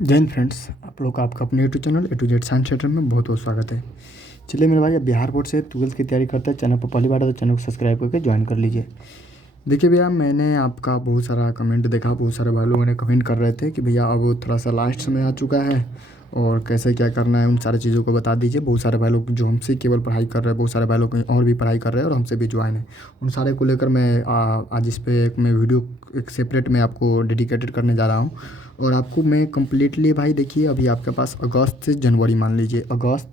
जय हिंद फ्रेंड्स, आप लोग का आपका अपने YouTube channel A to Z science centre में बहुत बहुत स्वागत है। चलिए मेरे भाई, अब बिहार बोर्ड से 12th की तैयारी करते हैं। चैनल पर पहली बार है तो चैनल को सब्सक्राइब करके ज्वाइन कर लीजिए। देखिए भैया, मैंने आपका बहुत सारा कमेंट देखा, बहुत सारे भाई लोगों ने कमेंट कर रहे थे कि भैया अब थोड़ा सा लास्ट समय आ चुका है और कैसे क्या करना है, उन सारी चीज़ों को बता दीजिए। बहुत सारे भाई लोग जो हमसे केवल पढ़ाई कर रहे हैं, बहुत सारे भाई लोग कहीं और भी पढ़ाई कर रहे हैं और हमसे भी ज्वाइन है। उन सारे को लेकर मैं आज इस पे मैं वीडियो एक सेपरेट मैं आपको डेडिकेटेड करने जा रहा हूँ। और आपको मैं कम्प्लीटली भाई देखिए, अभी आपके पास अगस्त से जनवरी मान लीजिए, अगस्त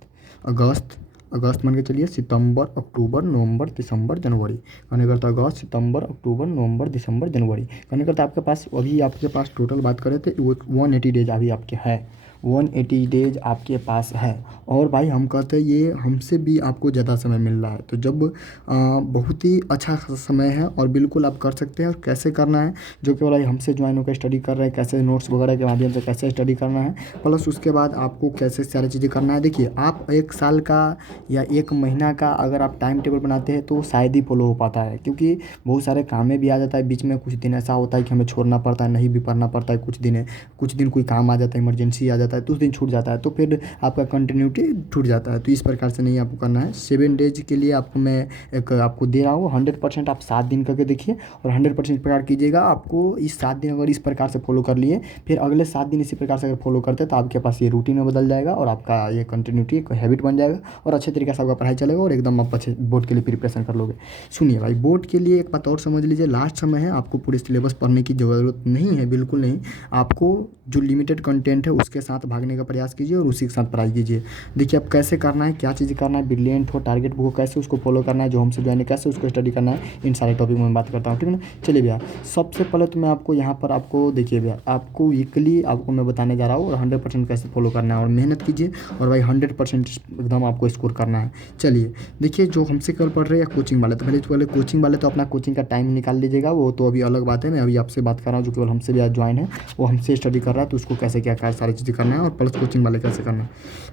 अगस्त मान के चलिए, सितंबर, अक्टूबर, नवंबर, दिसंबर, जनवरी। कहने करता अगस्त, सितंबर, अक्टूबर, नवंबर, दिसंबर, जनवरी। कहने करता आपके पास अभी आपके पास टोटल बात करें तो वो 180 डेज अभी आपके है। 180 डेज आपके पास है। और भाई हम कहते हैं ये हमसे भी आपको ज़्यादा समय मिल रहा है, तो जब बहुत ही अच्छा समय है और बिल्कुल आप कर सकते हैं। और कैसे करना है, जो केवल हमसे ज्वाइन होकर स्टडी कर रहे हैं, कैसे नोट्स वगैरह के माध्यम से कैसे स्टडी करना है, प्लस उसके बाद आपको कैसे सारी चीज़ें करना है। देखिए, आप 1 साल का या 1 महीना का अगर आप टाइम टेबल बनाते हैं तो शायद ही फॉलो हो पाता है, क्योंकि बहुत सारे काम में भी आ जाता है बीच में। कुछ दिन ऐसा होता है कि हमें छोड़ना पड़ता है, नहीं भी पढ़ना पड़ता है। कुछ दिन कोई काम आ जाता है, इमरजेंसी आ जाता है तो उस दिन छूट जाता है, तो फिर आपका कंटिन्यूटी छूट जाता है। तो इस प्रकार से नहीं आपको करना है। 7 डेज के लिए आपको मैं एक आपको दे रहा हूँ 100%। आप 7 दिन करके देखिए और 100% प्रकार कीजिएगा। आपको इस 7 दिन अगर इस प्रकार से फॉलो कर लिए, फिर अगले 7 दिन इसी प्रकार से अगर फॉलो करते हैं तो आपके पास ये रूटीन में बदल जाएगा और आपका ये कंटिन्यूटी एक हैबिट बन जाएगा और अच्छे तरीके से आपका पढ़ाई चलेगा और एकदम आप अच्छे बोर्ड के लिए प्रिपरेशन कर लोगे। सुनिए भाई, बोर्ड के लिए एक बात और समझ लीजिए, लास्ट समय है, आपको पूरे सिलेबस पढ़ने की ज़रूरत नहीं है, बिल्कुल नहीं। आपको जो लिमिटेड कंटेंट है उसके साथ भागने का प्रयास कीजिए और उसी के साथ पढ़ाई कीजिए। देखिए अब कैसे करना है, क्या चीज़ें करना है, ब्रिलियंट हो, टारगेट बुक हो, कैसे उसको फॉलो करना है, जो हमसे ज्वाइन है कैसे उसको स्टडी करना है, इन सारे टॉपिक में मैं बात करता हूँ, ठीक है ना। चलिए भैया, सबसे पहले तो मैं आपको यहाँ पर आपको देखिए भैया, आपको वीकली आपको मैं बताने जा रहा हूँ और 100% कैसे फॉलो करना है। और मेहनत कीजिए और भाई 100% एकदम आपको स्कोर करना है। चलिए देखिए, जो हमसे कल पढ़ रहे हैं या कोचिंग वाले, तो पहले कोचिंग वाले तो अपना कोचिंग का टाइम निकाल लीजिएगा, वो तो अभी अलग बात है। मैं अभी आपसे बात कर रहा हूँ जो केवल हमसे भी आज ज्वाइन है, वो हमसे स्टडी कर रहा है, तो उसको कैसे क्या क्या सारी चीज़ें करना है और प्लस कोचिंग वाले कैसे करना है।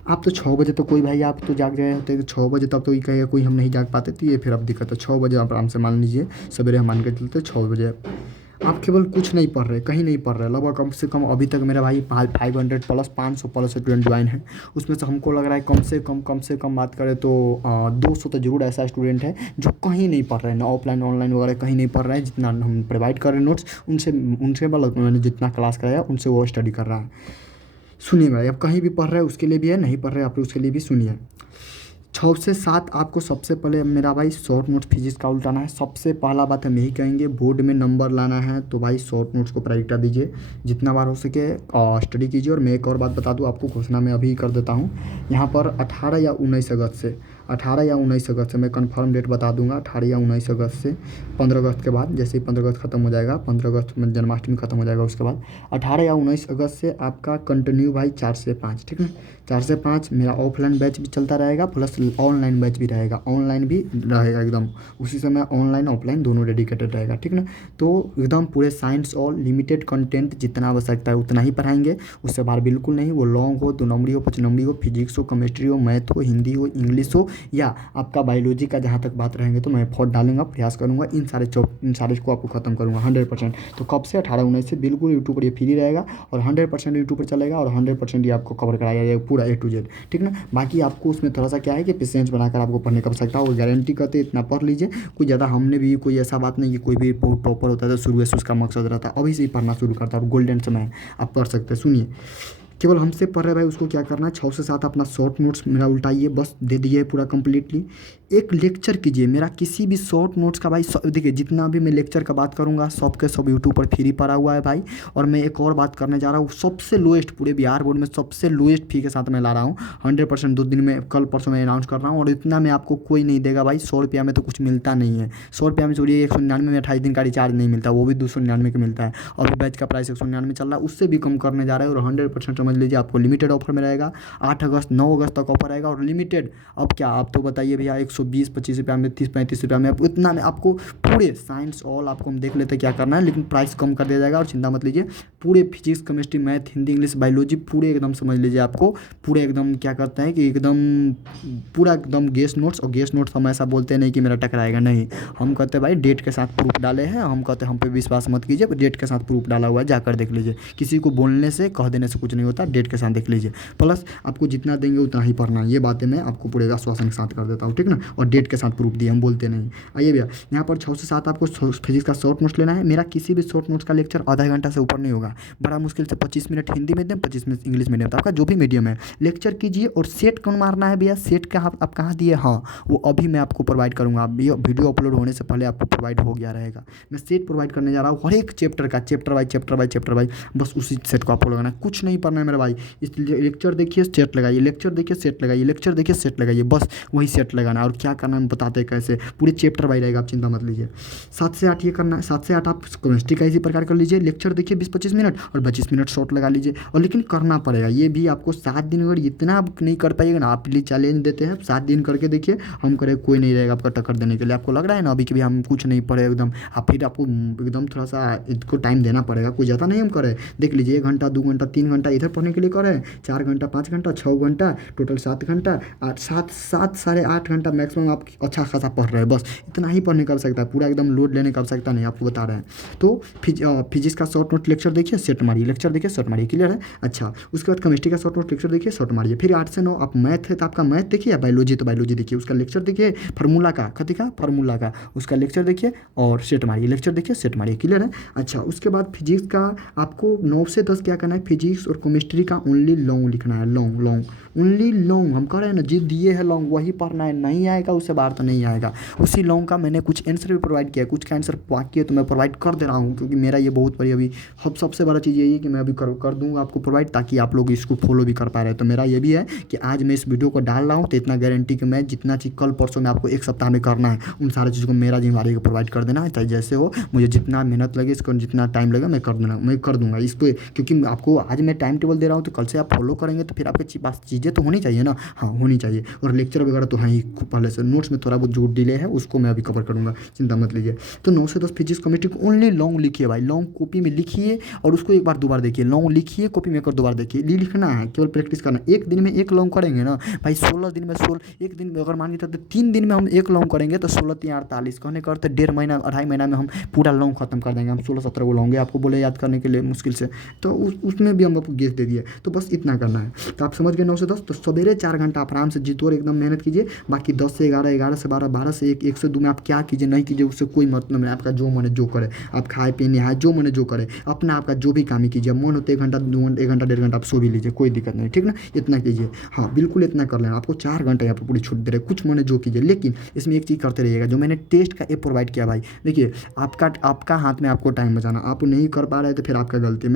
आप तो 6 बजे तो कोई भाई, आप तो जाग गए होते हैं 6 बजे, तब तो ये कहेगा कोई हम नहीं जाग पाते, तो ये फिर अब दिक्कत है। 6 बजे आप आराम से मान लीजिए, सवेरे हम मान के चलते 6 बजे आप केवल कुछ नहीं पढ़ रहे, कहीं नहीं पढ़ रहे, लगभग कम से कम अभी तक मेरा भाई 500 प्लस 500 प्लस स्टूडेंट ज्वाइन है। उसमें से हमको लग रहा है कम से कम बात करें तो 200 तो जरूर ऐसा स्टूडेंट है जो कहीं नहीं पढ़ रहे हैं, ना ऑफलाइन ऑनलाइन वगैरह कहीं नहीं पढ़ रहे हैं। जितना हम प्रोवाइड कर रहे हैं नोट्स, उनसे उनसे मतलब मैंने जितना क्लास कराया उनसे वो स्टडी कर रहा है। सुनिए भाई, अब कहीं भी पढ़ रहे हैं उसके लिए भी है, नहीं पढ़ रहे आप उसके लिए भी सुनिए। 6 से 7 आपको सबसे पहले मेरा भाई शॉर्ट नोट्स फिजिक्स का उल्टाना है। सबसे पहला बात हम यही कहेंगे, बोर्ड में नंबर लाना है तो भाई शॉर्ट नोट्स को प्रायोरिटी दीजिए, जितना बार हो सके स्टडी कीजिए। और मैं एक और बात बता दूं आपको, घोषणा मैं अभी कर देता हूं, यहाँ पर 18 या 19 अगस्त से 18 या 19 अगस्त से मैं कंफर्म डेट बता दूंगा। 18 या 19 अगस्त से 15 अगस्त के बाद, जैसे ही 15 अगस्त खत्म हो जाएगा, 15 अगस्त में जन्माष्टमी खत्म हो जाएगा, उसके बाद 18 या 19 अगस्त से आपका कंटिन्यू भाई 4 से 5, ठीक है। 4 से 5 मेरा ऑफलाइन बैच भी चलता रहेगा, प्लस ऑनलाइन बैच भी रहेगा, ऑनलाइन भी रहेगा एकदम उसी समय, ऑनलाइन ऑफलाइन दोनों डेडिकेटेड रहेगा, ठीक ना। तो एकदम पूरे साइंस और लिमिटेड कंटेंट जितना आवश्यकता है उतना ही पढ़ाएंगे, उससे बाहर बिल्कुल नहीं। वो लॉन्ग हो, 2 नंबरी हो, 5 नंबरी हो, फिजिक्स हो, केमिस्ट्री हो, मैथ हो, हिंदी हो, इंग्लिश हो, या आपका बायोलॉजी का जहाँ तक बात रहेंगे तो मैं एफर्ट डालूंगा, प्रयास करूँगा, इन सारे को आपको खत्म करूँगा 100%। तो कब से 18-19 से बिल्कुल यूट्यूब पर ये फ्री रहेगा और 100% यूट्यूब पर चलेगा और 100% ये आपको कवर कराया जाएगा पूरा A to Z, ठीक ना। बाकी आपको उसमें थोड़ा सा क्या है कि पेशेंस बनाकर आपको पढ़ने की आवश्यकता हो, गारंटी करते इतना पढ़ लीजिए। कोई ज़्यादा हमने भी कोई ऐसा बात नहीं कि कोई भी बहुत टॉपर होता है तो शुरू से उसका मकसद रहता है अभी से ही पढ़ना शुरू करता है, और गोल्डन समय है, आप पढ़ सकते हैं। सुनिए, केवल हमसे पढ़ रहे भाई उसको क्या करना है, 6 से 7 अपना शॉर्ट नोट्स मेरा उल्टाइए, बस दे दिए पूरा कंप्लीटली। एक लेक्चर कीजिए मेरा किसी भी शॉर्ट नोट्स का भाई, देखिए जितना भी मैं लेक्चर का बात करूँगा सब के सब यूट्यूब पर फ्री पड़ा हुआ है भाई। और मैं एक और बात करने जा रहा हूँ, सबसे लोएस्ट पूरे बिहार बोर्ड में सबसे लोएस्ट फी के साथ मैं ला रहा हूँ 100%। 2 दिन में, कल परसों मैं अनाउंस कर रहा हूँ, और इतना में आपको कोई नहीं देगा भाई। 100 रुपया में तो कुछ मिलता नहीं है, 100 रुपया में छोड़िए, 199 में 28 दिन का रिचार्ज नहीं मिलता, वो भी 299 का मिलता है। अभी बैच का प्राइस 199 चल रहा है, उससे भी कम करने जा रहे हैं। और 100% समझ लीजिए आपको लिमिटेड ऑफर में रहेगा, 8 अगस्त 9 अगस्त तक ऑफर रहेगा और लिमिटेड। अब क्या आप तो बताइए भैया, 120-25 रुपया में, 30-35 रुपया में, आप इतना में आपको पूरे साइंस ऑल आपको हम देख लेते हैं क्या करना है, लेकिन प्राइस कम कर दिया जाएगा। और चिंता मत लीजिए, पूरे physics, chemistry, math, Hindi, English, biology पूरे एकदम समझ लीजिए आपको पूरे एकदम क्या करते हैं कि एकदम पूरा एकदम गेस्ट नोट्स। और गेस्ट नोट्स हम ऐसा बोलते नहीं कि मेरा टकराएगा, नहीं, हम कहते हैं भाई डेट के साथ प्रूफ डाले हैं, हम कहते हैं हम पे विश्वास मत कीजिए, डेट के साथ प्रूफ डाला हुआ है, जाकर देख लीजिए। किसी को बोलने से, कह देने से कुछ नहीं होता। आता है डेट के साथ देख लीजिए, प्लस आपको जितना देंगे उतना ही पढ़ना है। ये बातें मैं आपको पूरे आश्वासन के साथ कर देता हूँ, ठीक ना, और डेट के साथ प्रूफ दिए, हम बोलते नहीं। आइए भैया, यहाँ पर 6 से 7 आपको फिजिक्स का शॉर्ट नोट्स लेना है। मेरा किसी भी शॉर्ट नोट्स का लेक्चर आधा घंटा से ऊपर नहीं होगा, बड़ा मुश्किल से 25 minute Hindi medium, 25 minute English medium, तो आपका जो भी मीडियम है लेक्चर कीजिए। और सेट कौन मारना है भैया, सेट का आप कहाँ दिए, हाँ वो अभी मैं आपको प्रोवाइड करूँगा, वीडियो अपलोड होने से पहले आपको प्रोवाइड हो गया रहेगा। मैं सेट प्रोवाइड करने जा रहा हूँ हर एक चैप्टर का, चैप्टर वाइज, बस उसी सेट को आपको लगाना है, कुछ नहीं पढ़ना है मेरा भाई। इसलिए लेक्चर देखिए सेट लगाइए, लेक्चर देखिए सेट लगाइए, लेक्चर देखिए सेट लगाइए, बस वही सेट लगाना है। और क्या करना है बताते हैं कैसे, पूरे चैप्टर वाइज रहेगा, आप चिंता मत लीजिए। 7 से 8 ये करना है, 7 से 8 आप केमिस्ट्री का इसी प्रकार कर लीजिए, लेक्चर देखिए 20-25 मिनट और 25 मिनट शॉर्ट लगा लीजिए। और लेकिन करना पड़ेगा, ये भी आपको 7 दिन, अगर इतना आप नहीं कर पाइएगा ना, आप लिए चैलेंज देते हैं 7 दिन करके देखिए, हम करें कोई नहीं रहेगा आपका टक्कर देने के लिए। आपको लग रहा है ना अभी कि भी हम कुछ नहीं पढ़े एकदम, आप फिर आपको एकदम थोड़ा सा इसको टाइम देना पड़ेगा, कोई ज़्यादा नहीं हम करें। देख लीजिए 1 घंटा 2 घंटा 3 घंटा इधर पढ़ने के लिए करें, 4 घंटा 5 घंटा 6 घंटा, टोटल 7 घंटा, 7 साढ़े 8 घंटा मैक्सिमम आप अच्छा खासा पढ़ रहे हैं, बस इतना ही पढ़ने का आवश्यकता है, पूरा एकदम लोड लेने का आवश्यकता नहीं, आपको बता रहे हैं। तो फिजिक्स का शॉर्ट नोट लेक्चर देखिए सेट मारिए, लेक्चर देखिए शॉर्ट मारिए, क्लियर है। अच्छा, उसके बाद केमिस्ट्री का शॉर्ट नोट लेक्चर देखिए शॉर्ट मारिए। फिर 8 से 9 आप मैथ है तो आपका मैथ देखिए, बायोलॉजी तो बायोलॉजी देखिए, उसका लेक्चर देखिए, फार्मूला का कथी का फार्मूला का उसका लेक्चर देखिए और सेट मारिए, लेक्चर देखिए सेट मारिए, क्लियर है। अच्छा, उसके बाद फिजिक्स का आपको 9 से 10 क्या करना है, फिजिक्स और केमिस्ट्री का ओनली लॉन्ग लिखना है, लॉन्ग ओनली लॉन्ग, हम कह रहे हैं ना, जिस दिए है लॉन्ग वही पढ़ना है, नहीं आएगा उससे बाहर तो नहीं आएगा। उसी लॉन्ग का मैंने कुछ आंसर भी प्रोवाइड किया है, कुछ का आंसर बाकी है तो मैं प्रोवाइड कर दे रहा हूँ, क्योंकि मेरा ये बहुत बड़ी अभी सबसे बड़ा चीज़ यही है कि मैं अभी कर दूँगा आपको प्रोवाइड, ताकि आप लोग इसको फॉलो भी कर पा रहे हैं। तो मेरा ये भी है कि आज मैं इस वीडियो को डाल रहा हूँ तो इतना गारंटी कि मैं जितना चीज़ कल परसों में आपको 1 सप्ताह में करना है, उन सारी चीज़ों को मेरा जिम्मेदारी को प्रोवाइड कर देना है, चाहे जैसे हो, मुझे जितना मेहनत लगे, इसको जितना टाइम लगे मैं कर दूँगा इस पर, क्योंकि आपको आज मैं टाइम टेबल दे रहा हूँ तो कल से आप फॉलो करेंगे तो फिर आपके पास चीज़ें तो होनी चाहिए ना, हाँ होनी चाहिए। और लेक्चर वगैरह तो हाँ ही पहले से नोट्स में थोड़ा बहुत जो डिले है उसको मैं अभी कवर करूँगा, चिंता मत लीजिए। तो 9 से 10 फिजिक्स केमिस्ट्री को ओनली लॉन्ग लिखिए भाई, लॉन्ग कॉपी में लिखिए और उसको एक बार 2 बार देखिए, लॉन्ग लिखिए कॉपी में एक और 2 बार देखिए, लिखना है, केवल प्रैक्टिस करना। एक दिन में एक लॉन्ग करेंगे ना भाई, 16 दिन में 16, एक दिन में अगर मान लीजिए तो 3 दिन में हम एक लॉन्ग करेंगे तो 16 3 48 कहने का अर्थ 1.5 महीना 2.5 महीना में हम पूरा लॉन्ग खत्म कर देंगे। हम 16-17 को लॉन्ग आपको बोले याद करने के लिए मुश्किल से, तो उसमें भी हम आपको गेस दे दिए, तो बस इतना करना है। तो आप समझ गए 9 से 10, तो सवेरे 4 घंटा आप आराम से जितोर एकदम मेहनत कीजिए। बाकी 10 से 11, 11 से 12, 12 से 1, 1 से 2 में आप क्या कीजिए नहीं कीजिए उससे कोई मतलब नहीं, आपका जो मन है जो करे, आप खाए पिए नहाए जो मन है जो करे, अपना आपका जो भी काम ही कीजिए। मन होते 1 घंटा 2 घंटा 1 घंटा 1.5 घंटा आप सो भी लीजिए, कोई दिक्कत नहीं, ठीक ना, इतना कीजिए। हाँ बिल्कुल इतना कर लेना, आपको 4 घंटे यहाँ पर पूरी छूट दे रहे, कुछ मन है जो कीजिए। लेकिन इसमें एक चीज़ करते रहिएगा, जो मैंने टेस्ट का ऐप प्रोवाइड किया भाई, देखिए आपका हाथ में आपको टाइम बचाना, आप नहीं कर पा रहे तो फिर आपका गलती है।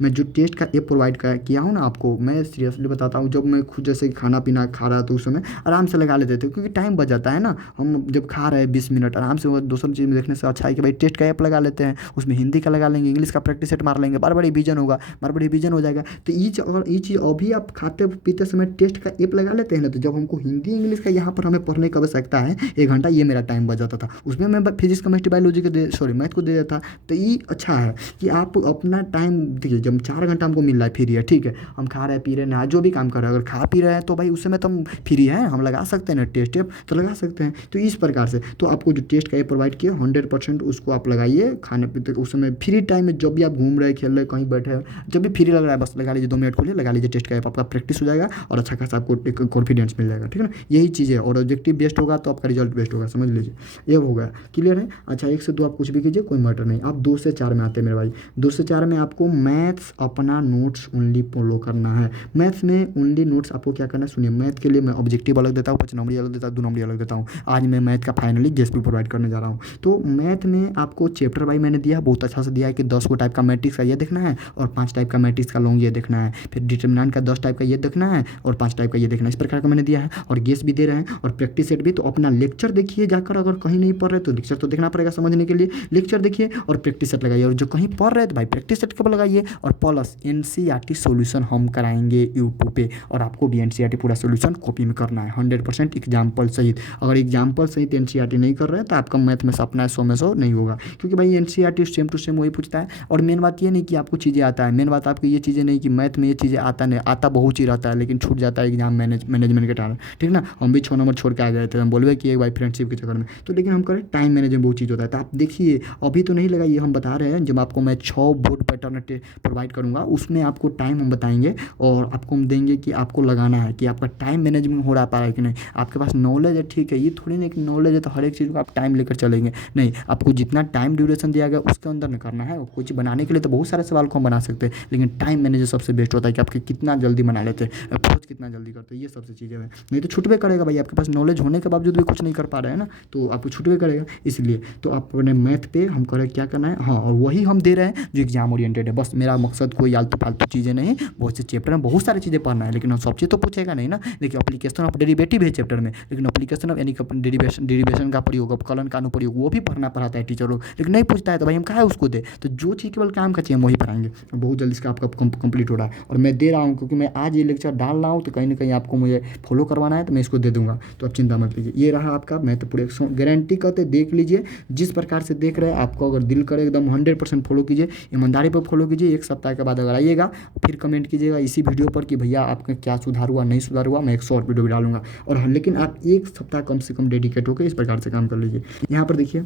मैं जो टेस्ट का ऐप प्रोवाइड किया हूँ ना आपको, मैं सीरियसली बताता हूँ, जब मैं खुद जैसे खाना पीना खा रहा था उस समय आराम से लगा लेते थे, क्योंकि टाइम बच जाता है ना। हम जब खा रहे हैं 20 मिनट आराम से, वो दूसरी चीज़ में देखने से अच्छा है कि भाई टेस्ट का ऐप लगा लेते हैं, उसमें हिंदी का लगा लेंगे, इंग्लिश का प्रैक्टिस सेट मार लेंगे, बार बार रिवीजन होगा, बार बार रिवीजन हो जाएगा। तो ये चीज़ अभी आप खाते पीते समय टेस्ट का ऐप लगा लेते हैं ना, तो जब हमको हिंदी इंग्लिश का यहाँ पर हमें पढ़ने की आवश्यकता है 1 घंटा, ये मेरा टाइम बच जाता था, उसमें मैं फिजिक्स केमिस्ट्री बायोलॉजी को मैथ को दे देता। तो ये अच्छा है कि आप अपना टाइम देखिए, जब 4 घंटा हमको मिल रहा है फ्री है, ठीक है, हम खा रहे पी रहे ना जो भी काम कर रहे हैं, अगर खा पी रहे हैं तो भाई उस समय तो हम फ्री हैं, हम लगा सकते हैं ना टेस्ट ऐप, तो लगा सकते हैं। तो इस प्रकार से तो आपको जो टेस्ट का ऐप प्रोवाइड किया 100% उसको आप लगाइए, खाने पीते उस समय फ्री टाइम में, जब भी आप घूम रहे खेल रहे कहीं बैठे हैं, जब भी फ्री लग रहा है बस लगा लीजिए, 2 मिनट खोलिए लगा लीजिए टेस्ट का ऐप, आपका प्रैक्टिस हो जाएगा और अच्छा खासा आपको एक कॉन्फिडेंस मिल जाएगा, ठीक है ना। यही चीज़ है, और ऑब्जेक्टिव बेस्ट होगा तो आपका रिजल्ट बेस्ट होगा, समझ लीजिए, ये हो गया, क्लियर है। अच्छा, 1 से 2 आप कुछ भी कीजिए कोई मैटर नहीं। आप 2 से 4 में आते हैं मेरे भाई, 2 से 4 में आपको मैथ्स अपना नोट्स ओनली फॉलो करना है। मैथ्स में ओनली नोट्स आपको क्या करना है सुनिए, मैथ के लिए मैं ऑब्जेक्टिव अलग देता हूँ, 5 नंबरी अलग देता हूँ, 2 नंबरी अलग देता हूँ। आज मैं मैथ का फाइनली गेस्ट भी प्रोवाइड करने जा रहा हूँ। तो मैथ में आपको चैप्टर वाइज मैंने दिया, बहुत अच्छा से दिया है कि 10 को टाइप का मैट्रिक्स का ये देखना है और 5 टाइप का मैट्रिक्स का लॉन्ग ये देखना है, फिर डिटरमिनेंट का 10 टाइप का ये देखना है और 5 टाइप का ये देखना है, इस प्रकार का मैंने दिया है। और गेस भी दे रहे हैं और प्रैक्टिस सेट भी। तो अपना लेक्चर देखिए जाकर, अगर कहीं नहीं पढ़ रहे तो लेक्चर तो देखना पड़ेगा समझने के लिए, लेक्चर देखिए और प्रैक्टिस सेट लगाइए, और जो कहीं पढ़ रहे तो भाई प्रैक्टिस सेट कब लगाइए। और प्लस एनसीईआरटी सॉल्यूशन हम कराएंगे यूट्यूब पे, और आपको भी एनसीईआरटी पूरा सॉल्यूशन कॉपी में करना है 100% एग्जाम्पल सहित। अगर एग्जाम्पल सहित एनसीईआरटी नहीं कर रहे हैं तो आपका मैथ में सपना है 100 में 100 नहीं होगा, क्योंकि भाई एनसीईआरटी सेम टू सेम वही पूछता है। और मेन बात ये नहीं कि आपको चीज़ें आता है, मेन बात आपको ये चीज़ें नहीं कि मैथ में ये चीज़ें आता नहीं, आता बहुत चीज़ रहता है लेकिन छूट जाता है एग्जाम मैनेजमेंट के कारण, ठीक ना। हम भी 6 नंबर छोड़ के आ गए थे, हम बोलवे कि भाई फ्रेंडशिप के चक्कर में, तो लेकिन हम करें टाइम मैनेजमेंट बहुत चीज़ होता है। तो आप देखिए अभी तो नहीं लगाइए, हम बता रहे हैं जब आपको मैं 6 बोर्ड पैटर्न प्रोवाइड करूँगा उसमें आपको टाइम हम बताएंगे और आपको हम देंगे कि आपको लगाना है कि आपका टाइम मैनेजमेंट हो रहा पा रहा है कि नहीं। आपके पास नॉलेज है, ठीक है, ये थोड़ी नहीं कि नॉलेज है तो हर एक चीज़ को आप टाइम लेकर चलेंगे, नहीं। आपको जितना टाइम ड्यूरेशन दिया गया उसके अंदर न करना है। कोई चीज़ बनाने के लिए तो बहुत सारे सवाल को हम बना सकते हैं, लेकिन टाइम मैनेजर सबसे बेस्ट होता है कि आपके कितना जल्दी बना लेते हैं, अप्रोच कितना जल्दी करते हैं, ये सबसे चीज़ें हैं। नहीं तो छूटबे करेगा भाई, आपके पास नॉलेज होने के बावजूद भी कुछ नहीं कर पा रहे हैं ना, तो आपको छूटबे करेगा। इसलिए तो आप अपने मैथ पे हम करें क्या करना है, हाँ, और वही हम दे रहे हैं जो एग्जाम ओरिएंटेड है। बस मेरा मकसद कोई आलतू फालतू चीज़ें नहीं, बहुत से चैप्टर में बहुत सारी चीज़ें पढ़ना है, लेकिन हम सब चीज़ तो पूछेगा नहीं ना। देखिए एप्लीकेशन ऑफ डेरिवेटिव है चैप्टर में, लेकिन एप्लीकेशन ऑफ यानी कि डेरिवेशन का प्रयोग, अपकलन का अनुप्रयोग, वो भी पढ़ना पढ़ाता है टीचर लोग, लेकिन नहीं पूछता है तो भाई हम कहाँ उसको दे। तो जो चीज़ केवल काम का चाहिए हम वही पढ़ाएंगे। बहुत जल्दी इसका आपका कंप्लीट हो रहा है और मैं दे रहा हूँ, क्योंकि मैं आज ये लेक्चर डाल रहा हूँ तो कहीं ना कहीं आपको मुझे फॉलो करवाना है, तो मैं इसको दे दूंगा, तो आप चिंता मत कीजिए। ये रहा आपका, मैं तो पूरे गारंटी करते देख लीजिए, जिस प्रकार से देख रहे हैं आपको अगर दिल करे एकदम 100% फॉलो कीजिए, ईमानदारी पर फॉलो कीजिए। एक सप्ताह के बाद अगर आइएगा फिर कमेंट कीजिएगा इसी वीडियो पर कि भैया आपका क्या सुधार हुआ, नहीं सुधार हुआ, मैं एक शॉर्ट वीडियो भी डालूंगा। और लेकिन आप एक सप्ताह कम से कम डेडिकेट होकर इस प्रकार से काम कर लीजिए। यहाँ पर देखिए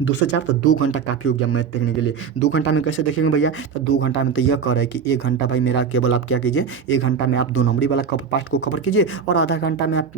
2 से 4 तो 2 घंटा काफ़ी हो गया मैथ देखने के लिए। 2 घंटा में कैसे देखेंगे भैया, तो 2 घंटा में तो यह कर है कि 1 घंटा भाई मेरा केवल आप क्या कीजिए, 1 घंटा में आप 2 नंबरी वाला पार्ट को कवर कीजिए और आधा घंटा में आप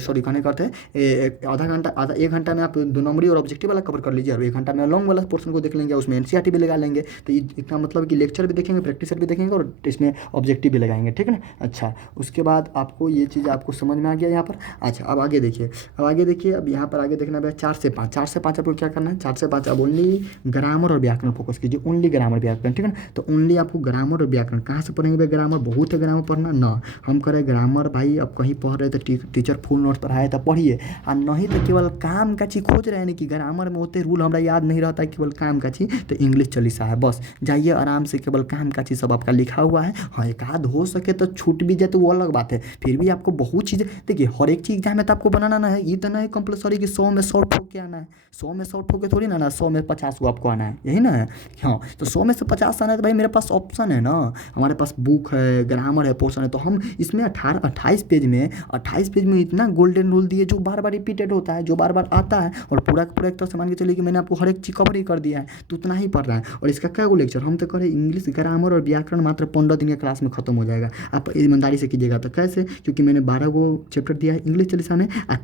सॉरी कहने करते हैं आधा घंटा, आधा 1 घंटा में आप 2 नंबरी और ऑब्जेक्टिव वाला कवर कर लीजिए और 1 घंटा में लॉन्ग वाला पोर्शन को देख लेंगे, उसमें एनसीईआरटी भी लगा लेंगे। तो इतना मतलब कि लेक्चर भी देखेंगे, प्रैक्टिस भी देखेंगे और इसमें ऑब्जेक्टिव भी लगाएंगे, ठीक है ना। अच्छा, उसके बाद आपको ये चीज़ आपको समझ में आ गया यहाँ पर। अच्छा, अब आगे देखिए, अब यहाँ पर आगे देखना है 4 से 5, 4 से 5 आपको क्या करना है, 4 से 5 अब ओनली ग्रामर और व्याकरण फोकस कीजिए, ओनली ग्रामर व्याकरण, ठीक है ना। तो ओनली आपको ग्रामर और व्याकरण कहाँ से पढ़ेंगे भाई, ग्रामर बहुत है, ग्रामर पढ़ना ना। हम करें ग्रामर भाई, अब कहीं पढ़ रहे तो टीचर फुल नोट्स पढ़ाए तो पढ़िए, और नहीं तो केवल काम का चीज़ खोज रहे हैं कि ग्रामर में होते रूल हमारा याद नहीं रहता है, केवल काम का चीज़, तो इंग्लिश चालीसा है, बस जाइए आराम से, केवल काम का चीज़ सब आपका लिखा हुआ है। हाँ, एक आध हो सके तो छूट भी जाए तो वो अलग बात है, फिर भी आपको बहुत चीज़ें देखिए, हर एक चीज़ एग्जाम में तो आपको बनाना ना है, ये तो नहीं कंपलसरी कि 100 में 100 ठोक के आना है, 100 में 100 ठोक के थोड़ी ना 100 में 50 को आपको आना है, यही ना है। हाँ, तो 100 में से 50 आना है तो भाई मेरे पास ऑप्शन है ना, हमारे पास बुक है, ग्रामर है, पोर्शन है, तो हम इसमें 28 पेज में इतना गोल्डन रूल दिए जो बार बार रिपीटेड होता है, जो बार बार आता है, और पूरा का पूरा एक तरह से मान के चलिए कि मैंने आपको हर एक चीज़ कवर ही कर दिया है, तो उतना ही पढ़ रहा है। और इसका क्या लेक्चर हम तो करें, इंग्लिश ग्रामर और व्याकरण मात्र 15 दिन के क्लास में खत्म हो जाएगा। आप ईमानदारी से कीजिएगा। तो कैसे, क्योंकि मैंने 12 को चैप्टर दिया है इंग्लिश चालीसा में, और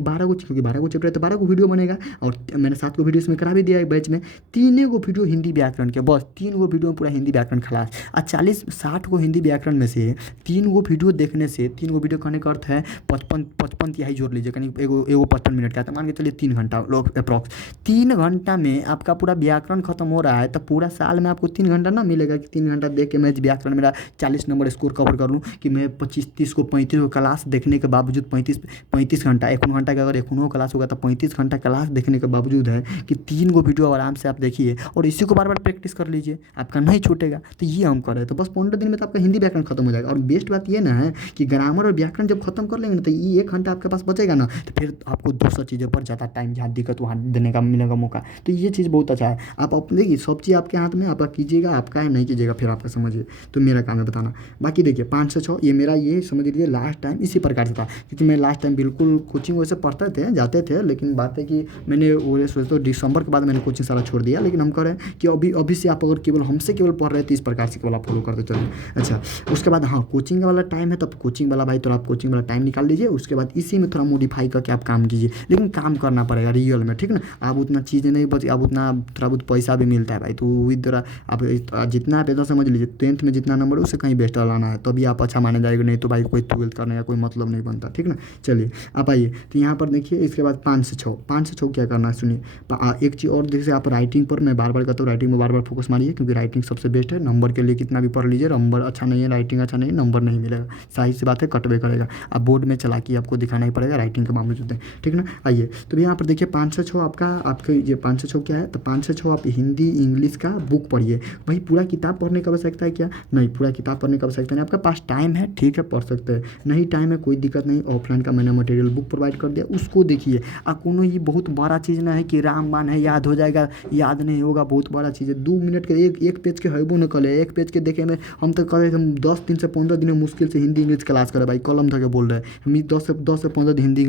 12 को, क्योंकि 12 को चैप्टर है तो 12 को वीडियो बनेगा, और मैंने 7 को वीडियो इसमें करा भी दिया है बैच में, 3 को वीडियो हिंदी व्याकरण के, बस 3 को वीडियो में पूरा हिंदी व्याकरण खलास। और 40-60 को हिंदी व्याकरण में से 3 को वीडियो देखने से, 3 को वीडियो करने का अर्थ है 55 तिहाई जोड़ लीजिए, कहीं एगो 55 मिनट का, तो मान के चलिए 3 घंटा लोग अप्रॉक्स। 3 घंटा में आपका पूरा व्याकरण खत्म हो रहा है, तो पूरा साल में आपको 3 घंटा ना मिलेगा कि 3 घंटा देख के मैं व्याकरण मेरा 40 नंबर स्कोर कवर कर लूँ, कि मैं 25-30 को 35 को क्लास देखने के बावजूद 35 घंटा, 1 घंटा का अगर 1 क्लास होगा तो 35 घंटा क्लास देखने के बावजूद है कि 3 को वीडियो आराम से आप देखिए और इसी को बार बार प्रैक्टिस कर लीजिए, आपका नहीं छूटेगा। तो ये हम कर रहे हैं, तो बस 15 दिन में तो आपका हिंदी व्याकरण खत्म हो जाएगा। और बेस्ट बात ये ना है कि ग्रामर और व्याकरण जब खत्म कर लेंगे ना, तो ये 1 घंटा आपके पास बचेगा ना, तो फिर आपको दूसरा चीज़ों पर ज़्यादा टाइम, जहाँ दिक्कत वहाँ देने का मिलेगा मौका। तो ये चीज़ बहुत अच्छा है। आप अपने देखिए सब चीज़ आपके हाथ में, आपका कीजिएगा, आपका है, नहीं कीजिएगा फिर आपका समझिए, तो मेरा काम है बताना। बाकी देखिए 5 से 6 ये मेरा, ये समझ लीजिए लास्ट टाइम इसी प्रकार से था, क्योंकि मैं लास्ट टाइम बिल्कुल कोचिंग वैसे पढ़ते थे, जाते थे, लेकिन बात है कि मैंने वो सोचते तो दिसंबर के बाद मैंने कोचिंग सारा छोड़ दिया। लेकिन हम कह रहे हैं कि अभी से आप अगर केवल हमसे केवल पढ़ रहे थे, इस प्रकार से केवल आप फॉलो करते चलिए। अच्छा, उसके बाद हाँ, कोचिंग वाला टाइम है, तो कोचिंग वाला भाई थोड़ा आप कोचिंग वाला टाइम निकाल लीजिए, उसके बाद इसी में थोड़ा मॉडिफाई करके आप काम कीजिए, लेकिन काम करना पड़ेगा रियल में, ठीक ना। आप उतना चीज़ें नहीं बच, आप उतना थोड़ा बहुत पैसा भी मिलता है भाई, तो वही तरह आप जितना आप इतना समझ लीजिए, 10th में जितना नंबर उससे कहीं बेस्ट लाना है, तभी आप अच्छा माने जाएगा, नहीं तो भाई कोई 12th करने का कोई मतलब नहीं बनता, ठीक ना। चलिए आप आइए, तो यहाँ पर देखिए इसके बाद 5 से 6 क्या करना है सुनिए। एक चीज़ और जैसे आप राइटिंग पर, मैं बार बार कहता हूँ राइटिंग में बार बार फोकस मारिए, क्योंकि राइटिंग सबसे बेस्ट है। नंबर के लिए कितना भी पढ़ लीजिए, नंबर अच्छा नहीं है, राइटिंग अच्छा नहीं है, नंबर नहीं मिलेगा, सही सी बात है, कटवे करेगा। अब बोर्ड में चला के आपको दिखाना ही पड़ेगा राइटिंग के मामले में, ठीक ना। आइए, तो यहाँ पर देखिए 5 से 6 आपके ये 5 से 6 क्या है, तो 5 से 6 आप हिंदी इंग्लिश का बुक पढ़िए। भाई पूरा किताब पढ़ने की आवश्यकता है क्या, नहीं, पूरा किताब पढ़ने की आवश्यकता नहीं। आपके पास टाइम है, ठीक है, पढ़ सकते हैं, नहीं टाइम है कोई दिक्कत नहीं, ऑफलाइन का मैंने मटेरियल बुक प्रोवाइड कर दिया, उसको देखिए। कोनो ये बहुत बड़ा चीज़ ना है कि रामबाण है याद हो जाएगा, याद नहीं होगा, बहुत बड़ा चीज़ है। 2 मिनट के एक पेज के हेबो न कले, एक पेज के देखे में हम तो कहे हम 10 दिन से 15 दिन में मुश्किल से हिंदी इंग्लिश क्लास करे भाई, कलम धके बोल रहे हैं हम 10 से 15 दिन हिंदी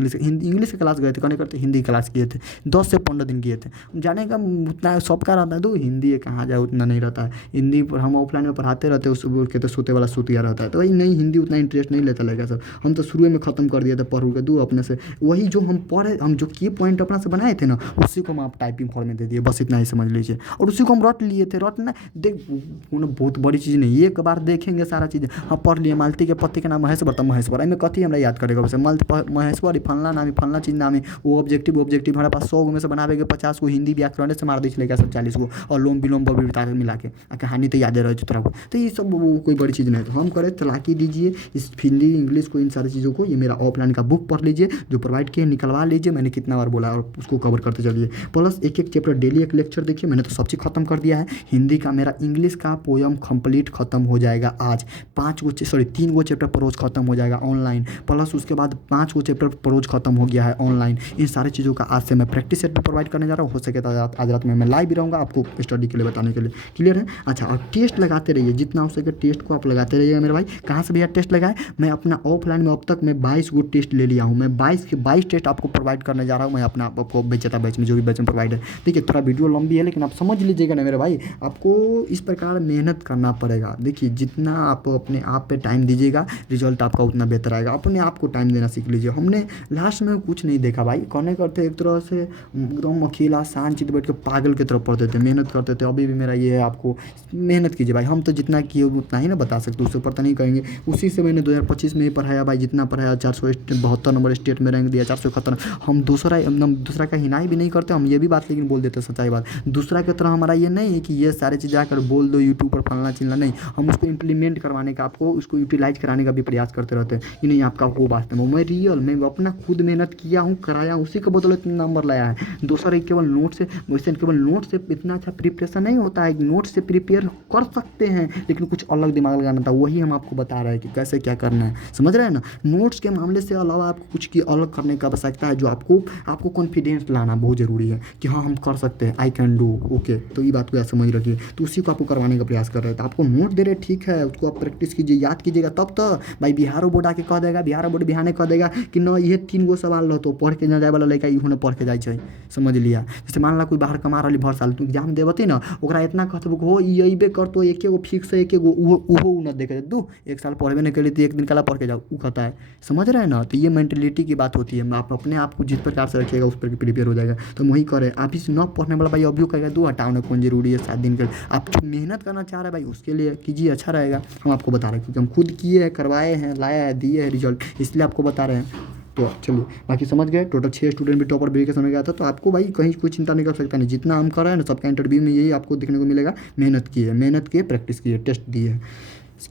इंग्लिश क्लास गए थे, कहने करते हिंदी क्लास किए थे, 10 से 15 दिन किए थे। जाने का उतना सबका रहता है, तो हिंदी कहाँ जाए उतना नहीं रहता है। हिंदी पर हम ऑफलाइन में पढ़ाते रहते, उस बोल के तो सोते वाला सूतिया रहता है, तो वही नहीं हिंदी उतना इंटरेस्ट नहीं लेता लड़का सब। हम तो शुरू में ख़त्म कर दिया था पढ़ के, दो अपने से वही जो हम पढ़े, हम जो की पॉइंट अपना से बनाए थे ना, उसी को हम आप टाइपिंग फॉर्म में दे दिए, बस इतना ही समझ लीजिए। और उसी को हम रट लिए थे, रटना देख बहुत बड़ी चीज़ नहीं, एक बार देखेंगे सारा चीज़। हाँ पढ़ लिए मालती के पति के नाम महेश्वर, तो महेश्वर में कथी हमरा याद करेगा, वैसे महेश्वर फलना नाम फलना चीज़ नाम है, वो ऑब्जेक्टिव हमारे पास 100 में से बनावे के 50 को हिंदी व्याकरण से मार दी लेगा सब 40 को, और लोम विलोम बबीता मिला के कहानी तो याद रहे तोरा को। तो ये सब कोई बड़ी चीज़ नहीं है। तो हम करें चलाकी दीजिए इस हिंदी इंग्लिश को, इन सारी चीज़ों को। ये मेरा ऑफलाइन का बुक पढ़ लीजिए जो प्रोवाइड किए, निकलवा लीजिए, मैंने कितना बार बोला, और उसको कवर करते चलिए। प्लस एक चैप्टर डेली एक लेक्चर देखिए, मैंने तो सब चीज़ खत्म कर दिया है। हिंदी का मेरा इंग्लिश का पोयम कंप्लीट खत्म हो जाएगा आज। 3 गो चैप्टर पर रोज खत्म हो जाएगा ऑनलाइन, प्लस उसके बाद 5 गो चैप्टर पर रोज खत्म हो गया है ऑनलाइन। इन सारी चीज़ों का आज से मैं प्रैक्टिस सेट भी प्रोवाइड करने जा रहा हूँ। हो सके तो आज रात में मैं लाइव भी रहूँगा आपको स्टडी के लिए बताने के लिए। क्लियर है? अच्छा, और टेस्ट लगाते रहिए, जितना हो सके टेस्ट को आप लगाते रहिएगा मेरे भाई। कहाँ से भैया टेस्ट लगाए? मैं अपना ऑफलाइन में अब तक मैं 22 गो टेस्ट ले लिया हूँ। मैं 22 के 22 टेस्ट आपको प्रोवाइड करने जा रहा हूँ मैं अपना, आपको बेचता बैच में, जो भी बैच में प्रोवाइड है। देखिए थोड़ा वीडियो लंबी है, लेकिन आप समझ लीजिएगा ना मेरे भाई, आपको इस प्रकार मेहनत करना पड़ेगा। देखिए जितना आप अपने आप पे टाइम दीजिएगा, रिजल्ट आपका उतना बेहतर आएगा। अपने आप को टाइम देना सीख लीजिए। हमने लास्ट में कुछ नहीं देखा भाई, कहने करते एक तरह से एकदम अकेला शांत चित बैठ के पागल की तरफ पढ़ते थे, मेहनत करते थे। अभी भी मेरा ये है, आपको मेहनत कीजिए भाई। हम तो जितना किए उतना ही ना बता सकते, उससे ऊपर तो नहीं करेंगे। उसी से मैंने 2025 में ही पढ़ाया भाई, जितना पढ़ाया 472 नंबर स्टेट में रैंक दिया, 471। हम दूसरा का हिनाई भी नहीं करते हम, ये भी बात लेकिन बोल देते सच्चाई बात। दूसरा की तरह हमारा ये नहीं है कि ये सारी चीज़ आकर बोल दो यूट्यूब पर फलना चिलना, नहीं। हम उसको इम्प्लीमेंट करवाने का, आपको उसको यूटिलाइज कराने का भी प्रयास करते रहते हैं। ये नहीं आपका वो बात है, मैं रियल मैं अपना खुद मेहनत किया हूँ, कराया, उसी के बदौलत नंबर लाया है। दूसरा केवल नोट से, वैसे केवल नोट से इतना अच्छा प्रिपरेशन नहीं होता है। नोट से प्रिपेयर कर सकते हैं, लेकिन कुछ अलग दिमाग लगाना था, वही हम आपको बता रहे हैं कि कैसे क्या करना है। समझ रहे हैं ना? नोट्स के मामले से अलावा आपको कुछ की अलग करने का आवश्यकता है, जो आपको कॉन्फिडेंस लाना बहुत ज़रूरी है कि हाँ हम कर सकते हैं, आई कैन डू। ओके, तो ये बात को समझ रखिए। तो उसी को आपको करवाने का प्रयास कर रहे हैं। तो आपको नोट दे रहे, ठीक है, उसको आप प्रैक्टिस कीजिए, याद कीजिएगा, तब तो भाई बिहारो बोर्ड आके कह देगा, बिहारो बोर्ड बिहाने कह देगा कि न ये 3 गो सवाल रह, तो पढ़ के न जाए वाला लड़का इहोने पढ़ के जाइ छै। समझ लिया? जैसे मान ला कोई बाहर कमा रही भर साल, तू एग्जाम देवती ना, ओकरा इतना कहते हो ये अबे कर, तो एक फिक्स है, एक उहो न देखे दू, 1 साल पढ़वे नहीं करी तो 1 दिन कला पढ़ के जाओ, वो कहता है। समझ रहे हैं ना? तो ये मेंटलिटी की बात होती है। आप अपने आप को जिस प्रकार से रखिएगा उस पर प्रिपेयर हो जाएगा। तो वही करें। आप इस न पढ़ने वाला भाई अभी कहेगा 2 हटाओ ना, कौन जरूरी है 7 दिन के लिए। आप जो मेहनत करना चाह रहे हैं भाई, उसके लिए कीजिए, अच्छा रहेगा। हम आपको बता रहे हैं क्योंकि हम खुद किए हैं, करवाए हैं, लाया है, दिए हैं रिजल्ट, इसलिए आपको बता रहे हैं। तो चलिए, बाकी समझ गए। टोटल 6 स्टूडेंट भी टॉपर वेरिफिकेशन में गया था। तो आपको भाई कहीं कोई चिंता नहीं कर सकता नहीं, जितना हम कर रहे हैं ना, सबका इंटरव्यू में यही आपको देखने को मिलेगा। मेहनत किए, प्रैक्टिस किए, टेस्ट दिए।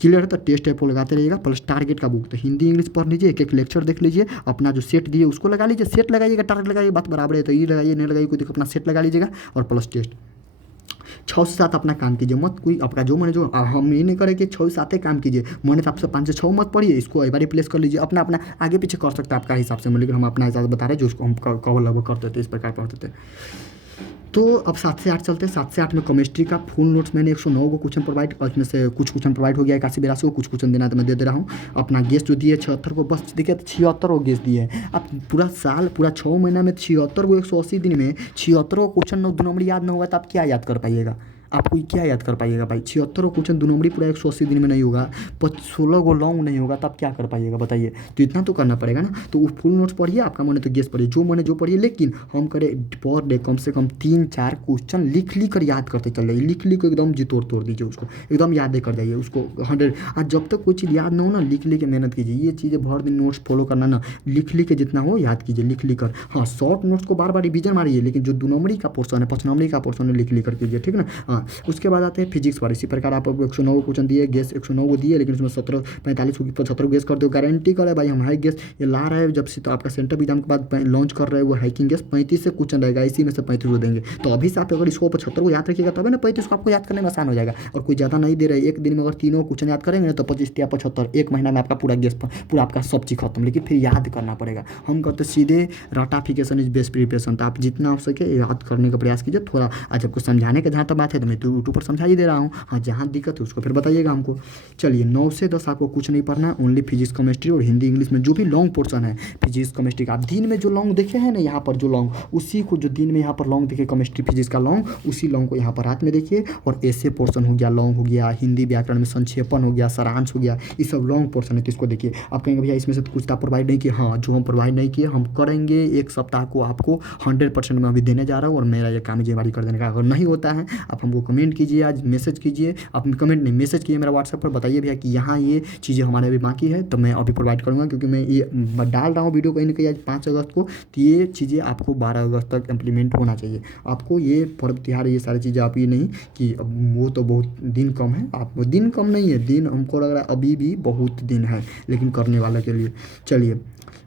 क्लियर है? तो टेस्ट ऐप को लगाते रहिएगा। प्लस टारगेट का बुक, तो हिंदी इंग्लिश पढ़ लीजिए, एक लेक्चर देख लीजिए, अपना जो सेट दिए उसको लगा लीजिए। सेट लगाइएगा, टारगेट लगाइए, बात बराबर है। तो ये लगाइए, नहीं लगाइए कोई, अपना सेट लगा लीजिएगा। और प्लस टेस्ट 6 से 7 अपना काम कीजिए, मत कोई आपका जो मैंने जो हम ये नहीं करें कि 6 से 7 काम कीजिए। मैंने तो आपसे 5 से 6 मत पढ़िए, इसको एक बार रिप्लेस कर लीजिए। अपना आगे पीछे कर सकते हैं आपका हिसाब से, लेकिन हम अपना हिसाब से बता रहे हैं, जो उसको हम कवर लगभग करते थे, इस प्रकार पढ़ते थे। तो अब 7 से 8 चलते हैं। 7 से 8 में केमिस्ट्री का फुल नोट्स मैंने 109 को क्वेश्चन प्रोवाइड, उसमें से कुछ क्वेश्चन प्रोवाइड हो गया 81-82 को, कुछ क्वेश्चन देना तो मैं दे रहा हूँ। अपना गेस्ट जो दिए 76 को, बस देखिए 76 को गेस्ट दिए हैं। अब पूरा साल, पूरा 6 महीना में 76 को, 180 दिन में 76 को क्वेश्चन 2 नंबर याद ना होगा तो आप क्या याद कर पाइएगा? आपको क्या याद कर पाइएगा भाई? 76 क्वेश्चन 2 नंबरी पूरा 180 दिन में नहीं होगा, 16 को लॉन्ग नहीं होगा, तब क्या कर पाइएगा बताइए? तो इतना तो करना पड़ेगा ना। तो वो फुल नोट्स पढ़िए, आपका मन है तो गेस पढ़िए, जो पढ़िए, लेकिन हम करें पर डे कम से कम 3-4 क्वेश्चन लिख कर याद करते चल जाइए। लिख कर एकदम जी तोड़ दीजिए उसको, एकदम याद कर जाइए उसको 100। आज जब तक कोई चीज़ याद ना हो ना, लिख के मेहनत कीजिए। ये चीज़ें भर दिन नोट्स फॉलो करना ना, लिख के जितना हो याद कीजिए, लिख कर। हाँ, शॉर्ट नोट्स को बार बार रिवीजन मारिए, लेकिन जो 2 नंबरी का पोर्सन है, 5 नंबरी का पोर्सन है, लिख कर कीजिए, ठीक ना? हाँ, हाँ, उसके बाद आते हैं फिजिक्स पर। इसी प्रकार आप 109 को क्वेश्चन दिए, गेस 109 को दिए, लेकिन उसमें 17 45 को 75 गेस कर दो। गारंटी कर है भाई हम, हाई गेस ये ला रहे हैं जब से, तो आपका सेंटर एग्जाम के बाद लॉन्च कर रहे हैं वो हाइकिंग गेस 35 से क्वेश्चन रहेगा, इसी में से 35 को देंगे। तो अभी से आप अगर इसको 75 को याद रखिएगा तब ना 35 को आपको याद करने में आसान हो जाएगा। और कोई ज़्यादा नहीं दे रहे, एक दिन में अगर तीनों क्वेश्चन याद करेंगे ना तो 25 या 75, एक महीना में आपका पूरा गेस पूरा आपका सब चीज़ खत्म। लेकिन फिर याद करना पड़ेगा। हम कहते सीधे रटाफिकेशन इज बेस्ट प्रिपरेशन। तो आप जितना हो सके याद करने का प्रयास कीजिए थोड़ा। आज आपको समझाने का जहाँ तक बात है तो मैं तो यूट्यूब पर समझा ही दे रहा हूँ। हाँ, जहाँ दिक्कत है उसको फिर बताइएगा हमको। चलिए 9 से 10 आपको कुछ नहीं पढ़ना है, ओनली फिजिक्स केमिस्ट्री और हिंदी इंग्लिश में जो भी लॉन्ग पोर्शन है फिजिक्स केमिस्ट्री का। आप दिन में जो लॉन्ग देखे हैं ना यहाँ पर जो लॉन्ग, उसी को जो दिन में यहाँ पर लॉन्ग देखे केमिस्ट्री फिजिक्स का लॉन्ग, उसी लॉन्ग को यहाँ पर रात में देखिए। और ऐसे पोर्शन हो गया, लॉन्ग हो गया, हिंदी व्याकरण में संक्षेपण हो गया, सारांश हो गया, ये सब लॉन्ग पोर्शन है। तो इसको देखिए। आप कहेंगे भैया इसमें से तो कुछ आप प्रोवाइड नहीं किए। हाँ, जो हम प्रोवाइड नहीं किए हम करेंगे। एक सप्ताह को आपको 100% मैं अभी देने जा रहा हूँ और मेरा ये काम जिम्मेदारी कर देने का। अगर नहीं होता है आप हमको कमेंट कीजिए, आज मैसेज कीजिए। आप कमेंट नहीं मैसेज कीजिए मेरा व्हाट्सएप पर, बताइए भैया कि यहाँ ये चीज़ें हमारे अभी बाकी है, तो मैं अभी प्रोवाइड करूँगा। क्योंकि मैं ये डाल रहा हूँ वीडियो कहीं ना कहीं आज 5 अगस्त को, तो ये चीज़ें आपको 12 अगस्त तक इम्प्लीमेंट होना चाहिए। आपको ये पर्व त्योहार ये सारी चीज़ें आप ये नहीं कि अब वो तो बहुत दिन कम है, आप दिन कम नहीं है, दिन हमको लग रहा है अभी भी बहुत दिन है लेकिन करने वाले के लिए। चलिए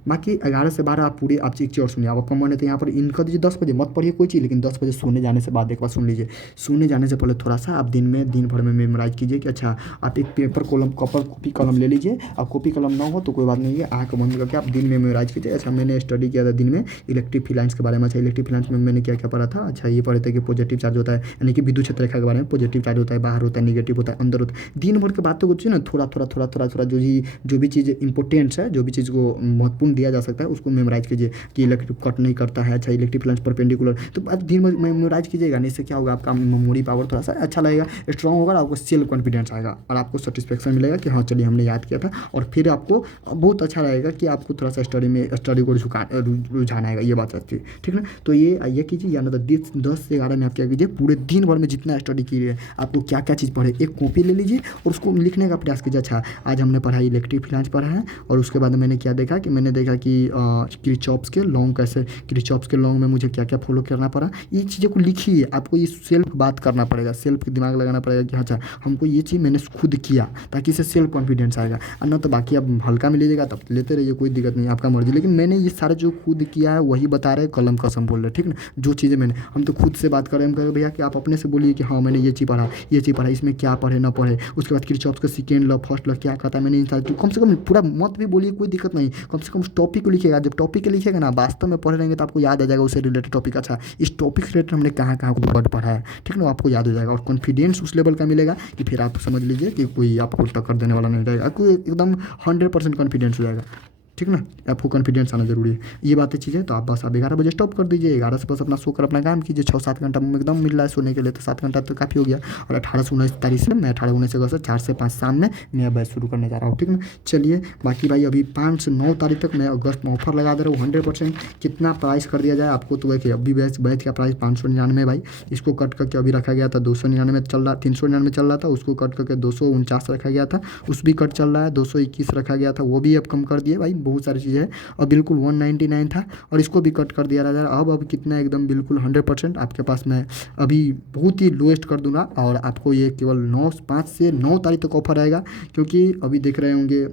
बाकी 11 से 12 आप पूरी आप चीज़ और सुनिए। आप आपका मन है तो यहाँ पर इन कर दीजिए 10 बजे, मत पढ़िए कोई चीज़, लेकिन 10 बजे सोने जाने से बाद एक बार सुन लीजिए। सोने जाने से पहले थोड़ा सा आप दिन भर में मेमोराइज कीजिए कि अच्छा आप एक पेपर कॉपी कलम ले लीजिए। आप कॉपी कलम ना हो तो कोई बात नहीं है, आँख बंद करके आप दिन में मेमोराइज कीजिए। अच्छा मैंने स्टडी किया था दिन में इलेक्ट्रिक फिलाइंस के बारे में। अच्छा इलेक्ट्रिक फिलाइंस में मैंने क्या क्या पढ़ा था। अच्छा ये पढ़े थे कि पॉजिटिव चार्ज होता है, यानी कि विद्युत क्षेत्र रेखा के बारे में। पॉजिटिव चार्ज होता है, बाहर होता है, निगेटिव होता है, अंदर होता है। दिन भर के बातों को चाहिए ना थोड़ा जो भी चीज़ इंपॉर्टेंट्स है, जो भी चीज़ को महत्वपूर्ण दिया जा सकता है उसको मेमोराइज कीजिए कि इलेक्ट्रिक कट नहीं करता है। अच्छा इलेक्ट्रिक फ्लैंस परपेंडिकुलर, तो आज दिन भर मेमोराइज कीजिएगा। नहीं इससे क्या होगा, आपका मेमोरी पावर थोड़ा सा अच्छा लगेगा, स्ट्रॉन्ग होगा, आपको सेल्फ कॉन्फिडेंस आएगा और आपको सेटिस्फेक्शन मिलेगा कि हाँ चलिए हमने याद किया था। और फिर आपको बहुत अच्छा लगेगा कि आपको थोड़ा सा स्टडी को रुझान आएगा। ये बात अच्छी ठीक ना। तो ये कीजिए, या ना तो 10 से 11 में आप क्या कीजिए, पूरे दिन भर में जितना स्टडी कीजिए, आपको क्या क्या चीज़ पढ़े एक कॉपी ले लीजिए और उसको लिखने का प्रयास कीजिए। अच्छा आज हमने पढ़ा इलेक्ट्रिक फिलाइंस पढ़ा है, और उसके बाद मैंने क्या देखा कि किरचॉफ्स के लॉन्ग कैसे, किरचॉफ्स के लॉन्ग में मुझे क्या क्या फॉलो करना पड़ा। ये चीज़ों को लिखिए। आपको ये सेल्फ बात करना पड़ेगा, सेल्फ दिमाग लगाना पड़ेगा कि अच्छा हमको ये चीज़ मैंने खुद किया, ताकि इससे सेल्फ कॉन्फिडेंस आएगा। और ना तो बाकी आप हल्का में लीजिएगा तब लेते रहिए, कोई दिक्कत नहीं, आपका मर्जी। लेकिन मैंने ये सारा जो खुद किया है वही बता रहे, कलम कसम बोल रहे ठीक ना। जो चीज़ें मैंने, हम तो खुद से बात कर रहे हैं, हम कह रहे भैया कि आप अपने से बोलिए कि हाँ मैंने ये चीज़ पढ़ा, इसमें क्या पढ़े ना पढ़े। उसके बाद किरचॉफ्स का सेकेंड लॉ फर्स्ट लॉ क्या कहता है मैंने इन सारी, तो कम से कम पूरा मत भी बोलिए, कोई दिक्कत नहीं, कम से कम टॉपिक को लिखिएगा। जब टॉपिक लिखिएगा ना वास्तव में पढ़ लेंगे तो आपको याद आ जाएगा उससे रिलेटेड टॉपिक। अच्छा इस टॉपिक से रिलेटेड हमने कहाँ कहाँ को वर्ड पढ़ा है ठीक ना, आपको याद हो जाएगा। और कॉन्फिडेंस उस लेवल का मिलेगा कि फिर आप समझ लीजिए कि कोई आपको टक्कर देने वाला नहीं रहेगा, आपको एकदम 100% कॉन्फिडेंस हो जाएगा ठीक ना। आपको कॉन्फिडेंस आना जरूरी है, ये बातें चीज़ें। तो आप बस आप 11 बजे स्टॉप कर दीजिए, 11 से बस अपना सोकर अपना काम कीजिए। 6-7 घंटा में एकदम मिल रहा है सोने के लिए, तो 7 घंटा तो काफ़ी हो गया। और 18 से 19 तारीख से मैं 18-19 अगस्त से 4 से 5 शाम में नया बैच शुरू करने जा रहा हूँ ठीक ना। चलिए बाकी भाई अभी 5 से 9 तारीख तक मैं अगस्त में ऑफर लगा दे रहा हूँ 100%। कितना प्राइस कर दिया जाए आपको, तो वैसे अभी बैच का प्राइस 599 भाई, इसको कट करके अभी रखा गया था 299 चल रहा, 399 चल रहा था, उसको कट करके 249 रखा गया था, उस भी कट चल रहा है, 221 रखा गया था, वो भी अब कम कर दिए भाई। बहुत सारी चीज़ें हैं और बिल्कुल 199 था और इसको भी कट कर दिया रहा है। अब कितना एकदम बिल्कुल 100% आपके पास मैं अभी बहुत ही लोएस्ट कर दूंगा। और आपको ये केवल 5 से 9 तारीख तक ऑफर आएगा, क्योंकि अभी देख रहे होंगे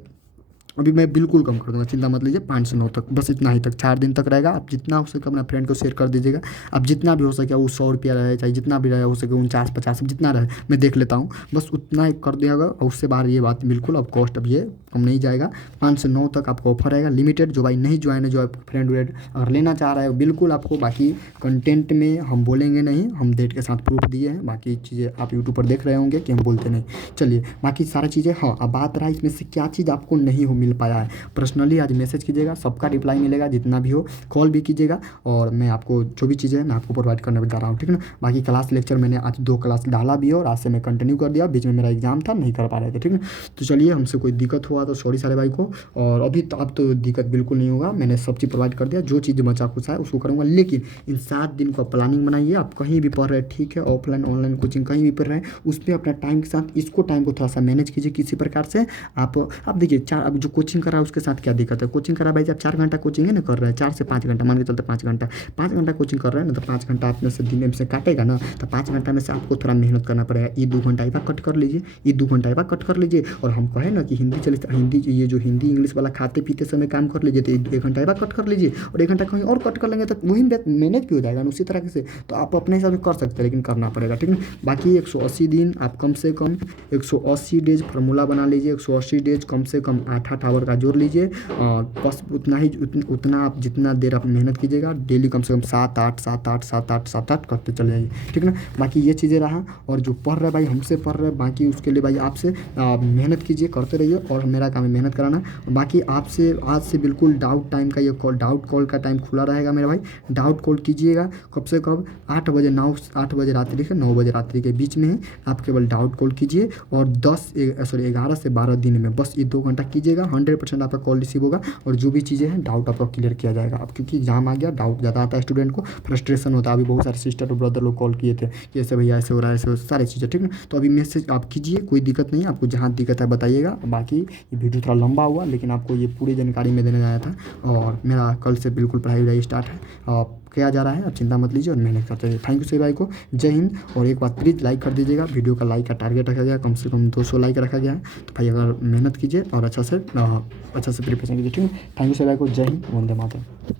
अभी मैं बिल्कुल कम कर दूंगा, चिंता मत लीजिए। 5 से 9 तक बस इतना ही तक 4 दिन तक रहेगा। आप जितना हो सके अपना फ्रेंड को शेयर कर दीजिएगा। अब जितना भी हो सके वो 100 रुपया रहे, चाहे जितना भी रहे हो सके 49-50 जितना रहे मैं देख लेता हूँ, बस उतना ही कर दिया। और उससे बाहर ये बात बिल्कुल अब कॉस्ट अब ये कम नहीं जाएगा। 5 से 9 तक आपको ऑफर रहेगा लिमिटेड। जो भाई नहीं ज्वाइन है, जो फ्रेंड व्रेंड अगर लेना चाह रहा है बिल्कुल आपको, बाकी कंटेंट में हम बोलेंगे नहीं, हम डेट के साथ प्रूफ दिए हैं। बाकी चीज़ें आप यूट्यूब पर देख रहे होंगे कि हम बोलते नहीं। चलिए बाकी सारी चीज़ें, हाँ अब बात रहा इसमें से क्या चीज़ आपको नहीं हो मिल पाया है, पर्सनली आज मैसेज कीजिएगा, सबका रिप्लाई मिलेगा जितना भी हो, कॉल भी कीजिएगा और मैं आपको जो भी चीज़ें मैं आपको प्रोवाइड करने जा रहा हूँ ठीक ना। बाकी क्लास लेक्चर मैंने आज 2 क्लास डाला भी और आज से मैं कंटिन्यू कर दिया, बीच में मेरा एग्जाम था नहीं कर पा रहे थे ठीक ना। तो चलिए हमसे कोई दिक्कत हुआ हुआ तो सॉरी सारे भाई को। और अभी तो अब तो दिक्कत बिल्कुल नहीं होगा, मैंने सब चीज़ प्रोवाइड कर दिया, जो चीज़ बचा कुछ है उसको करूँगा। लेकिन इन 7 दिन का प्लानिंग बनाइए, आप कहीं भी पढ़ रहे हैं ठीक है, ऑफलाइन ऑनलाइन कोचिंग कहीं भी पढ़ रहे हैं, उस पर अपना टाइम के साथ इसको टाइम को थोड़ा सा मैनेज कीजिए किसी प्रकार से। आप देखिए चार, अब जो कोचिंग कर रहा है उसके साथ क्या दिक्कत है, कोचिंग कर रहा है भाई, आप 4 घंटा कोचिंग है ना कर रहे हैं, 4 से 5 घंटा मान के चलते 5 घंटा, 5 घंटा कोचिंग कर रहे हैं ना, तो 5 घंटा आप में से दिन में से काटेगा ना, तो 5 घंटा में से आपको थोड़ा मेहनत करना पड़ेगा। ये 2 घंटा एक बार कट कर लीजिए, ये 2 घंटा एक बार कट कर लीजिए। और हम कहें ना कि हिंदी चले, हिंदी ये जो हिंदी इंग्लिश वाला खाते पीते समय काम कर लीजिए, तो 1 घंटा एक बार कट कर लीजिए, और 1 घंटा कहीं और कट कर लेंगे तो वही मैनेज भी हो जाएगा ना उसी तरह से। तो आप अपने हिसाब से कर सकते हैं, लेकिन करना पड़ेगा, ठीक है। बाकी 180 दिन आप कम से कम 180 डेज फार्मूला बना लीजिए, 180 डेज कम से कम 8-8 आवर का जोड़ लीजिए। बस उतना ही, उतना आप जितना देर आप मेहनत कीजिएगा डेली कम से कम 7-8 7-8 7-8 7-8 करते चले जाइए, ठीक है ना। बाकी ये चीज़ें रहा, और जो पढ़ रहे भाई हमसे पढ़ रहे, बाकी उसके लिए भाई आपसे मेहनत कीजिए, करते रहिए, और मेरा काम है मेहनत कराना। बाकी आपसे आज से बिल्कुल डाउट टाइम का ये कॉल, डाउट कॉल का टाइम खुला रहेगा मेरे भाई, डाउट कॉल कीजिएगा कब से कब 8 बजे 8 बजे रात्रि से 9 बजे रात्रि के बीच में है, आप केवल डाउट कॉल कीजिए। और 11 से 12 दिन में बस ये 2 घंटा कीजिएगा, 100% आपका कॉल रिसीव होगा, और जो भी चीज़ें हैं डाउट आपका क्लियर किया जाएगा। अब क्योंकि एग्जाम आ गया, डाउट ज़्यादा आता है स्टूडेंट को, फ्रस्ट्रेशन होता है। अभी बहुत सारे सिस्टर और ब्रदर लोग कॉल किए थे कि ऐसे भैया ऐसे हो रहा है, ऐसे सारी चीज़ें, ठीक है। तो अभी मैसेज आप कीजिए, कोई दिक्कत नहीं है, आपको जहाँ दिक्कत है बताइएगा। बाकी ये वीडियो थोड़ा लंबा हुआ, लेकिन आपको ये पूरी जानकारी मैं देने आया था। और मेरा कल से बिल्कुल पढ़ाई स्टार्ट है, किया जा रहा है, आप चिंता मत लीजिए और मेहनत करते रहिए। थैंक यू सभी भाई को, जय हिंद। और एक बात प्लीज़ लाइक कर दीजिएगा, वीडियो का लाइक का टारगेट रखा गया कम से कम 200 लाइक रखा गया है। तो भाई अगर मेहनत कीजिए और अच्छा से प्रिपरेशन कीजिए, ठीक है। थैंक यू सभी भाई को, जय हिंद, वंदे मातरम।